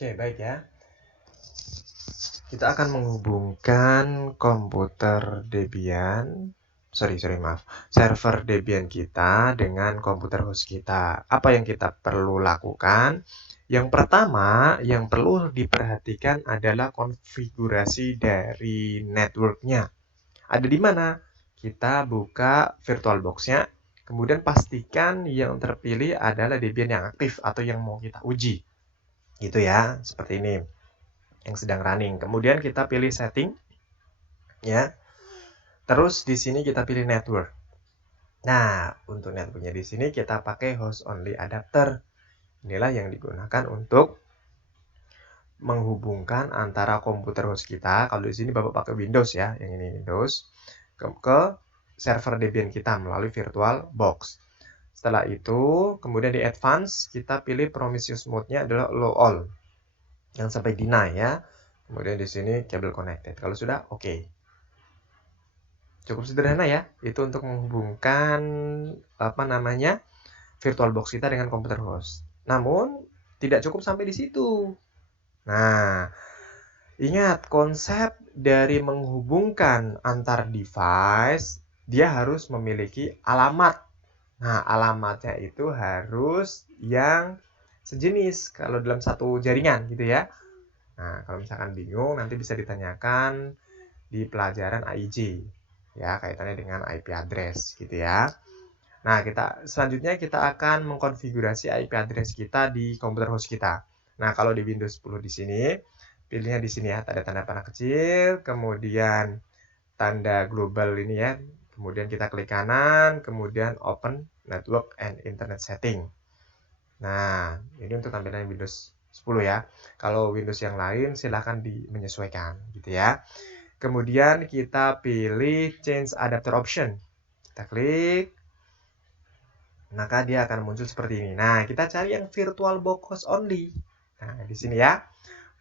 Oke, baik ya. Kita akan menghubungkan komputer Debian, server Debian kita dengan komputer host kita. Apa yang kita perlu lakukan? Yang pertama, yang perlu diperhatikan adalah konfigurasi dari networknya. Ada di mana? Kita buka VirtualBox-nya, kemudian pastikan yang terpilih adalah Debian yang aktif atau yang mau kita uji. Gitu ya, seperti ini yang sedang running. Kemudian kita pilih setting ya. Terus di sini kita pilih network. Nah, untuk networknya di sini kita pakai host only adapter. Inilah yang digunakan untuk menghubungkan antara komputer host kita. Kalau di sini Bapak pakai Windows ya, yang ini Windows ke server Debian kita melalui VirtualBox. Setelah itu, kemudian di advance kita pilih promiscuous mode-nya adalah low all. Jangan sampai deny ya. Kemudian di sini cable connected. Kalau sudah, oke. Cukup sederhana ya. Itu untuk menghubungkan VirtualBox kita dengan komputer host. Namun tidak cukup sampai di situ. Nah, ingat konsep dari menghubungkan antar device, dia harus memiliki alamat. Nah, alamatnya itu harus yang sejenis kalau dalam satu jaringan gitu ya. Nah, kalau misalkan bingung nanti bisa ditanyakan di pelajaran AIJ ya, kaitannya dengan IP address gitu ya. Nah, selanjutnya kita akan mengkonfigurasi IP address kita di komputer host kita. Nah, kalau di Windows 10 di sini, pilihnya di sini ya, ada tanda panah kecil, kemudian tanda global ini ya. Kemudian kita klik kanan, kemudian open network and internet setting. Nah, ini untuk tampilan Windows 10 ya. Kalau Windows yang lain silahkan menyesuaikan gitu ya. Kemudian kita pilih change adapter option. Kita klik. Maka dia akan muncul seperti ini. Nah, kita cari yang VirtualBox host only. Nah, di sini ya.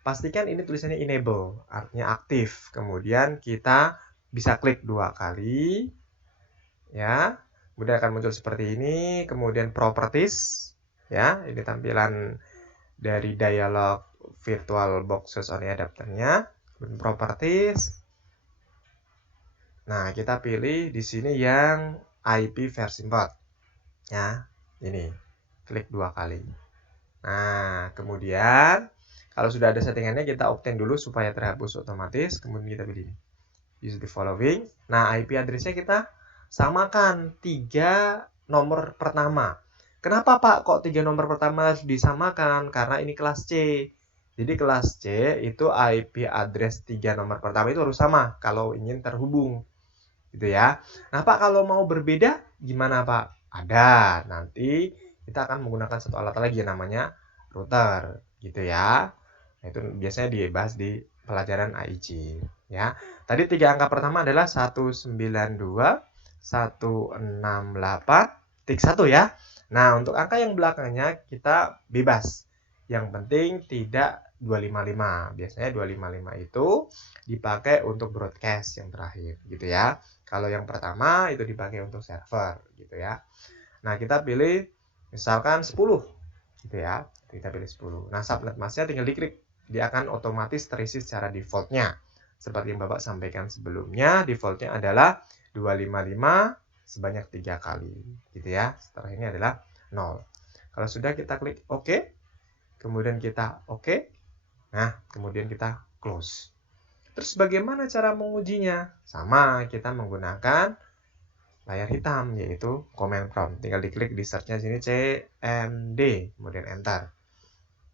Pastikan ini tulisannya enable, artinya aktif. Kemudian kita bisa klik 2 kali. Ya. Kemudian akan muncul seperti ini. Kemudian properties. Ya, ini tampilan dari dialog VirtualBox host only adapternya. Kemudian properties. Nah, kita pilih di sini yang IP version port. Ya, ini. Klik 2 kali. Nah, kemudian kalau sudah ada settingannya kita obtain dulu supaya terhapus otomatis. Kemudian kita pilih use the following. Nah, IP address-nya kita samakan 3 nomor pertama. Kenapa Pak kok 3 nomor pertama harus disamakan? Karena ini kelas C. Jadi kelas C itu IP address 3 nomor pertama itu harus sama kalau ingin terhubung. Gitu ya. Nah, Pak kalau mau berbeda gimana Pak? Ada. Nanti kita akan menggunakan satu alat lagi yang namanya router gitu ya. Nah, itu biasanya dibahas di pelajaran AIJ ya. Tadi 3 angka pertama adalah 192.168.1 ya. Nah, untuk angka yang belakangnya kita bebas. Yang penting tidak 255. Biasanya 255 itu dipakai untuk broadcast yang terakhir gitu ya. Kalau yang pertama itu dipakai untuk server gitu ya. Nah, kita pilih misalkan 10 gitu ya. Kita pilih 10. Nah, subnet masknya tinggal diklik. Dia akan otomatis terisi secara defaultnya. Seperti yang Bapak sampaikan sebelumnya, defaultnya adalah 255 sebanyak 3 kali gitu ya. Setelah ini adalah 0. Kalau sudah kita klik OK. Kemudian kita OK. Nah, kemudian kita close. Terus bagaimana cara mengujinya? Sama, kita menggunakan layar hitam, yaitu command prompt. Tinggal diklik di search-nya sini CMD, kemudian enter.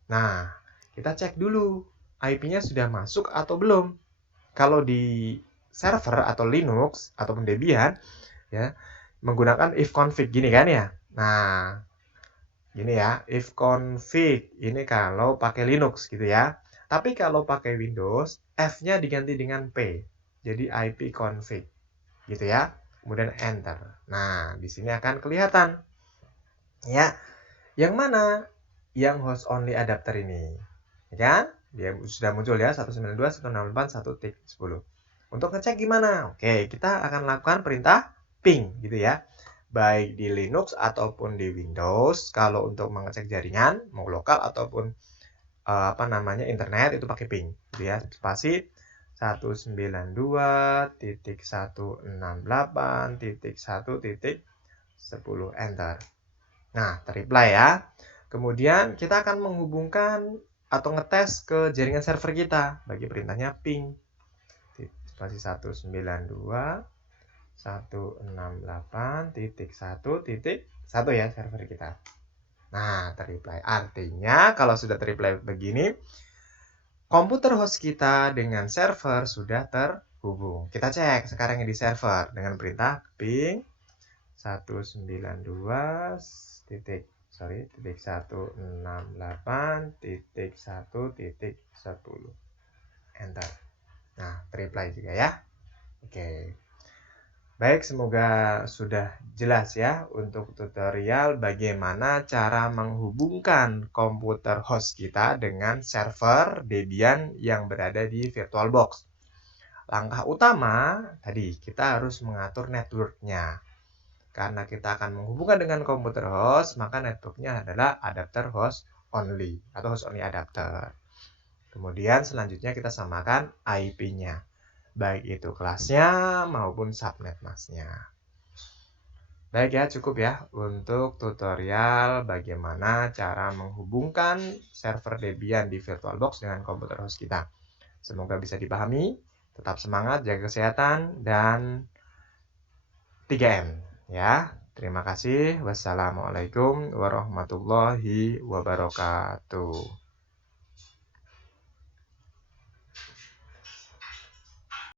Nah, kita cek dulu IP-nya sudah masuk atau belum. Kalau di server atau Linux ataupun Debian ya, menggunakan ifconfig gini kan ya. Nah, gini ya, ifconfig ini kalau pakai Linux gitu ya. Tapi kalau pakai Windows, F-nya diganti dengan P. Jadi ipconfig. Gitu ya. Kemudian enter. Nah, di sini akan kelihatan. Ya. Yang mana? Yang host only adapter ini. Ya kan? Dia sudah muncul ya 192.168.1.10. Untuk ngecek gimana? Oke, kita akan lakukan perintah ping gitu ya. Baik di Linux ataupun di Windows. Kalau untuk mengecek jaringan, mau lokal ataupun internet itu pakai ping, gitu ya. Spasi 192.168.1.10 enter. Nah, terreply ya. Kemudian kita akan menghubungkan atau ngetes ke jaringan server kita bagi perintahnya ping spasi 192.168.1.1 ya server kita. Nah, terreply. Artinya kalau sudah terreply begini, komputer host kita dengan server sudah terhubung. Kita cek sekarang yang di server dengan perintah ping 192.168.1.10 enter. Nah, terreply juga ya. Oke. Baik, semoga sudah jelas ya untuk tutorial bagaimana cara menghubungkan komputer host kita dengan server Debian yang berada di VirtualBox. Langkah utama tadi kita harus mengatur networknya. Karena kita akan menghubungkan dengan komputer host, maka networknya adalah adapter host only atau host only adapter. Kemudian selanjutnya kita samakan IP-nya. Baik itu kelasnya maupun subnet masnya. Baik ya, cukup ya untuk tutorial bagaimana cara menghubungkan server Debian di VirtualBox dengan komputer host kita. Semoga bisa dipahami, tetap semangat, jaga kesehatan, dan 3M ya. Terima kasih. Wassalamualaikum warahmatullahi wabarakatuh.